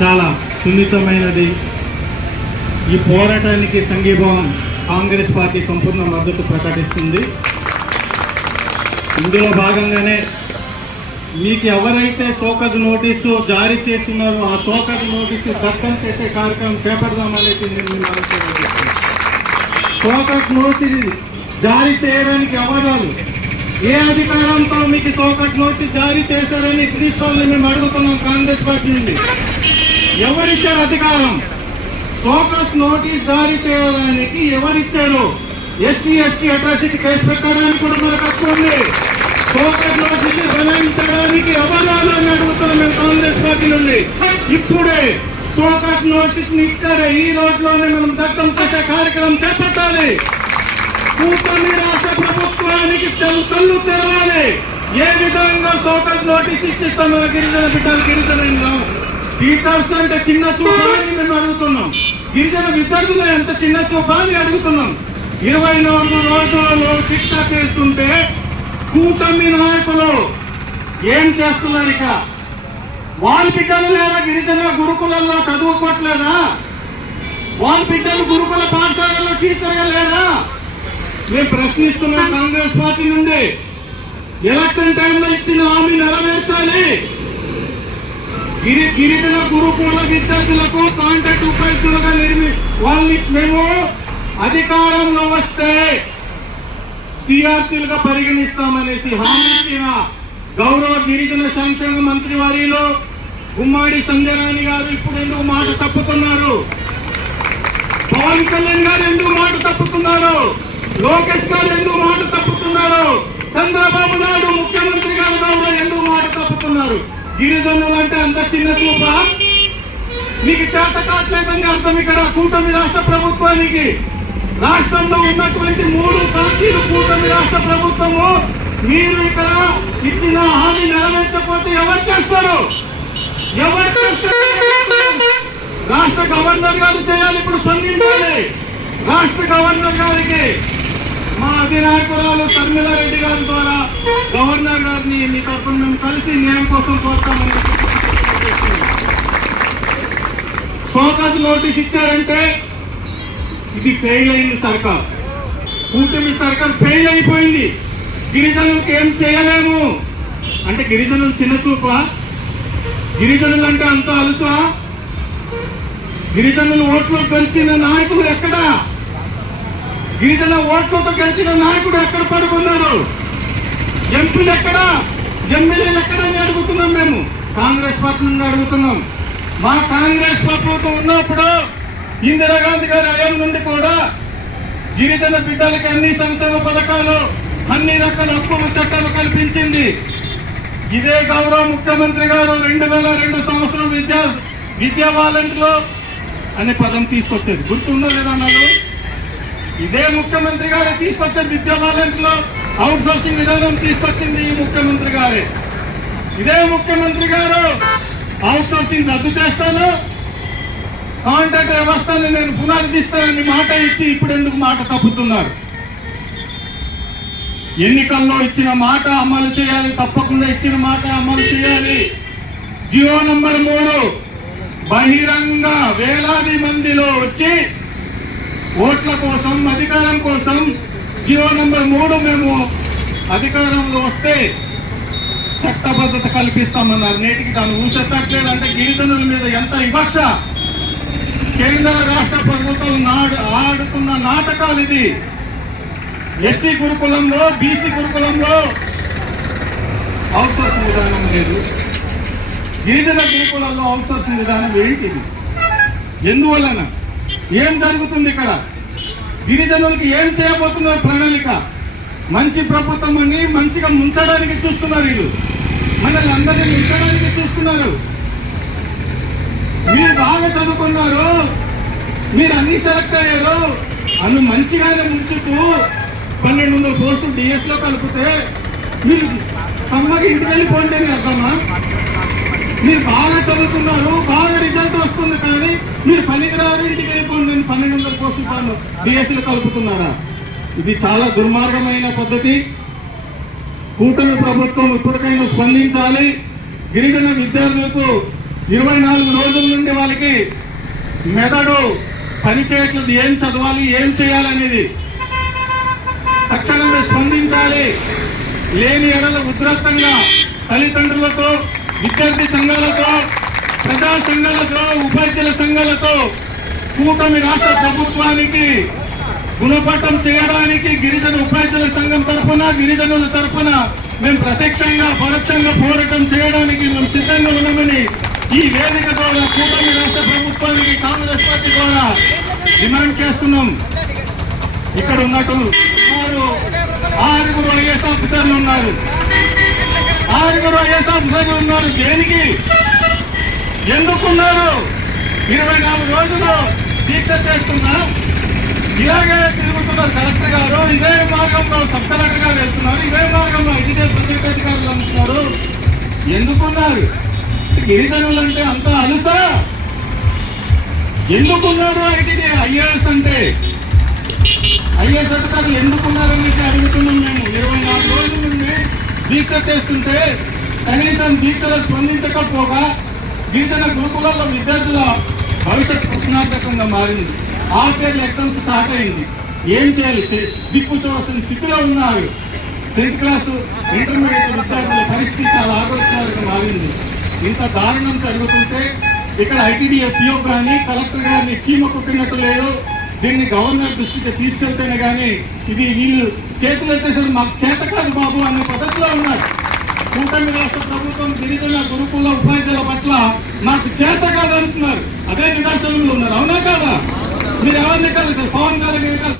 చాలా సున్నితమైనది. ఈ పోరాటానికి సంఘీభావం కాంగ్రెస్ పార్టీ సంపూర్ణ మద్దతు ప్రకటిస్తుంది. ఇందులో భాగంగానే మీకు ఎవరైతే సోకజ్ నోటీసు జారీ చేస్తున్నారో ఆ సోకజ్ నోటీసు దత్తం చేసే కార్యక్రమం చేపడదామనేది నేను మీ మనసు చేస్తున్నాను. సోకట్ నోటీసు జారీ చేయడానికి అవరాలు ఏ అధికారంతో మీకు సోకట్ నోటీస్ జారీ చేశారని ప్రిన్సిపాల్ని మేము అడుగుతున్నాం కాంగ్రెస్ పార్టీ నుండి. ఎవరిచ్చారు అధికారం? ఫోకస్ నోటీస్ జారీ చేయడానికి ఎవరిచ్చారు? ఎస్సీ ఎస్టీ అట్రాసిటీ కేసు పెట్టడానికి కూడా మనకు హక్కు ఉంది. ఫోకస్ నోటీస్ వెల్లడించడానికి అవరాలు అని అడుగుతున్నాం మేము కాంగ్రెస్ పార్టీ నుండి. ఇప్పుడే ఫోకస్ నోటీస్ని ఇక్కడ ఈ రోడ్లోనే మనం దత్తం చేసే కార్యక్రమం చేపట్టాలి. కూటమి రాష్ట్ర ప్రభుత్వానికి కళ్ళు తెరవాలి. ఏ విధంగా సోకస్ నోటీస్ ఇచ్చిస్తాం మన గిరిజన బిడ్డలు గిరిజన టీచర్స్ అంటే చిన్న చూపా అని మేము అడుగుతున్నాం. గిరిజన విద్యార్థులు ఎంత చిన్న చూపా అని అడుగుతున్నాం. ఇరవై నాలుగు రోజులలో శిక్ష చేస్తుంటే కూటమి నాయకులు ఏం చేస్తున్నారు ఇక? వాళ్ళ బిడ్డలు లేదా గిరిజన గురుకులలో చదువుకోవట్లేదా? వాళ్ళ బిడ్డలు గురుకుల పాఠశాలలో టీచర్గా లేదా మేము ప్రశ్నిస్తున్నాం కాంగ్రెస్ పార్టీ నుండి. ఎలక్షన్ టైంలో ఇచ్చిన హామీ నెరవేర్చాలి. గిరి గిరిజన గురుకుల విద్యార్థులకు కాంట్రాక్ట్ ఉపాధ్యులుగా నిర్మి వాళ్ళని మేము అధికారంలో వస్తే సిఆర్టీలుగా పరిగణిస్తామనేసి హామీ ఇచ్చిన గౌరవ గిరిజన సంక్షేమ మంత్రి వారిలో గుమ్మాడి సంజయరాణి గారు ఇప్పుడు ఎందుకు మాట తప్పుతున్నారు పవన్ కళ్యాణ్ గారు ఎందుకు మాట తప్పుతున్నారు లోకేష్ గారు ఎందుకు గిరిజనులు అంటే అంత చిన్న చూప? మీకు చేత కావట్లేదని అర్థం ఇక్కడ కూటమి రాష్ట్ర ప్రభుత్వానికి. రాష్ట్రంలో ఉన్నటువంటి మూడు పార్టీలు కూటమి రాష్ట్ర ప్రభుత్వము. మీరు ఇక్కడ ఇచ్చిన హామీ నెరవేర్చకపోతే ఎవరు చేస్తారు? ఎవరు చేస్తారు? రాష్ట్ర గవర్నర్ గారు చేయాలి ఇప్పుడు స్పందించాలి. రాష్ట్ర గవర్నర్ గారికి మా అధినాయకురాలు శర్మిలా రెడ్డి గారి ద్వారా గవర్నర్ గారిని మీ తరఫున మేము కలిసి న్యాయం కోసం కోరుతామని ఫోకస్ నోటీస్ ఇచ్చారంటే ఇది ఫెయిల్ అయింది సర్కార్. కూటమి సర్కార్ ఫెయిల్ అయిపోయింది. గిరిజనులకు ఏం చేయలేము. అంటే గిరిజనులు చిన్న చూపా? గిరిజనులు అంటే అంత అలుసా? గిరిజనులు ఓట్లు గెలిచిన నాయకులు ఎక్కడా? గిరిజన ఓట్లతో గెలిచిన నాయకుడు ఎక్కడ పడుకున్నారు? ఎంపీలు ఎక్కడ? ఎమ్మెల్యేలు ఎక్కడ అని అడుగుతున్నాం మేము. కాంగ్రెస్ పార్టీ నుండి అడుగుతున్నాం. మా కాంగ్రెస్ ప్రభుత్వం ఉన్నప్పుడు ఇందిరాగాంధీ గారి హయాం నుండి కూడా గిరిజన బిడ్డలకి అన్ని సంక్షేమ పథకాలు అన్ని రకాల హక్కులు చట్టాలు కల్పించింది. ఇదే గౌరవ ముఖ్యమంత్రి గారు రెండు వేల రెండు సంవత్సరం విద్యా విద్యా వాలంటీర్లు అనే పదం తీసుకొచ్చేది గుర్తుందో లేదా అన్నారు ఇదే ముఖ్యమంత్రి గారే తీసుకొచ్చారు విద్యా వాలంటీర్లు అవుట్ సోర్సింగ్ విధానం తీసుకొచ్చింది ఈ ముఖ్యమంత్రి గారే. ఇదే ముఖ్యమంత్రి గారు అవుట్ సోర్సింగ్ రద్దు చేస్తాను. కాంట్రాక్ట్ వ్యవస్థను నేను పునరుద్ధిస్తానని మాట ఇచ్చి ఇప్పుడు ఎందుకు మాట తప్పుతున్నారు? ఎన్నికల్లో ఇచ్చిన మాట అమలు చేయాలి తప్పకుండా ఇచ్చిన మాట అమలు చేయాలి. జియో నంబర్ మూడు బహిరంగ వేలాది మందిలో వచ్చి ఓట్ల కోసం అధికారం కోసం జియో నెంబర్ మూడు మేము అధికారంలో వస్తే చట్టబద్ధత కల్పిస్తామన్నారు. నేటికి దాన్ని ఊసెత్తట్లేదు. అంటే గిరిజనుల మీద ఎంత వివక్ష? కేంద్ర రాష్ట్ర ప్రభుత్వం నాడు ఆడుతున్న నాటకాలు ఇది. ఎస్సీ గురుకులంలో బీసీ గురుకులంలో అవుట్సోర్సింగ్ విధానం లేదు. గిరిజన గురుకులంలో అవుట్సోర్సింగ్ విధానం ఏంటిది? ఎందువలన? ఏం జరుగుతుంది ఇక్కడ? గిరిజనులకి ఏం చేయబోతున్నారు ప్రణాళిక? మంచి ప్రభుత్వం అని మంచిగా ముంచడానికి చూస్తున్నారు వీళ్ళు. మనల్ని అందరినీ ముంచడానికి చూస్తున్నారు. మీరు బాగా చదువుకున్నారు. మీరు అన్ని సెలెక్ట్ అయ్యారు. అను మంచిగానే ముంచుతూ పన్నెండు వందల పోస్టులు డిఎస్లో కలిపితే మీరు అమ్మకి ఇంటికి వెళ్ళిపోండి అని అర్థమా? మీరు బాగా చదువుతున్నారు బాగా రిజల్ట్ వస్తుంది కానీ మీరు పనికిరారు ఇంటికి వెళ్ళిపోండి అని పన్నెండు వందల పోస్టులు తాను డిఎస్సీలు కలుపుతున్నారా? ఇది చాలా దుర్మార్గమైన పద్ధతి. కూటమి ప్రభుత్వం ఇప్పటికైనా స్పందించాలి. గిరిజన విద్యార్థులకు ఇరవై నాలుగు రోజుల నుండి వాళ్ళకి మెదడు పని చేయట్లేదు ఏం చదవాలి ఏం చేయాలనేది తక్షణమే స్పందించాలి. లేని ఎడల ఉద్రస్తంగా తల్లిదండ్రులతో విద్యార్థి సంఘాలతో ప్రజా సంఘాలతో ఉపాధ్యాయుల సంఘాలతో కూటమి రాష్ట్ర ప్రభుత్వానికి గుణపాఠం చేయడానికి గిరిజన ఉపాధ్యాయుల సంఘం తరఫున గిరిజనుల తరఫున మేము ప్రత్యక్షంగా పరోక్షంగా పోరాటం చేయడానికి మేము సిద్ధంగా ఉన్నామని ఈ వేదిక ద్వారా కూటమి రాష్ట్ర ప్రభుత్వానికి కాంగ్రెస్ పార్టీ ద్వారా డిమాండ్ చేస్తున్నాం. ఇక్కడ ఉన్నట్టు ఆరుగురు ఐఎస్ ఆఫీసర్లు ఉన్నారు. ఆరుగురు ఐఎస్ ఉన్నారు. దేనికి? ఎందుకున్నారు? ఇరవై నాలుగు రోజులు దీక్ష చేస్తున్నా? ఇలాగే తిరుగుతున్నారు కలెక్టర్ గారు. ఇదే మార్గంలో సబ్ కలెక్టర్ గారు వెళ్తున్నారు. ఇదే మార్గంలో ఇదే ప్రత్యేక అధికారులు అంటున్నారు. ఎందుకున్నారు? గిరిజనులు అంటే అంత అలుసా? ఎందుకున్నారు ఐటీడీ ఐఏఎస్ అంటే? ఐఏఎస్ అధికారులు ఎందుకున్నారని అడుగుతున్నాం మేము. ఇరవై నాలుగు రోజులు నుండి దీక్ష చేస్తుంటే కనీసం దీక్షలో స్పందించకపోగా గిరిజన గురుకులాల్లో విద్యార్థుల భవిష్యత్ ప్రశ్నార్థకంగా మారింది. ఆఫ్టర్ ఎగ్జామ్స్ స్టార్ట్ అయింది. ఏం చేయాలి? దిక్కు చూస్తున్న స్థితిలో ఉన్నారు. టెన్త్ క్లాస్ ఇంటర్మీడియట్ విద్యార్థుల పరిస్థితి చాలా ఆలోచనగా మారింది. ఇంత దారుణం జరుగుతుంటే ఇక్కడ ఐటీడీఎఫ్ఓ కానీ కలెక్టర్ గారిని చీమ కొట్టినట్టు లేదు. దీన్ని గవర్నర్ దృష్టికి తీసుకెళ్తేనే కానీ ఇది వీళ్ళు చేతులు ఎత్తేసరి మాకు చేత కాదు బాబు అనే పద్ధతిలో ఉన్నారు. కూటమి రాష్ట్ర ప్రభుత్వం గిరిజన గురుకుల ఉపాధ్యాయుల పట్ల మాకు చేత కాదు అంటున్నారు. అదే నిదర్శనంలో ఉన్నారు. అవునా కాదా? మీరు ఎవరిని కలిసి పవన్ కళ్యాణ్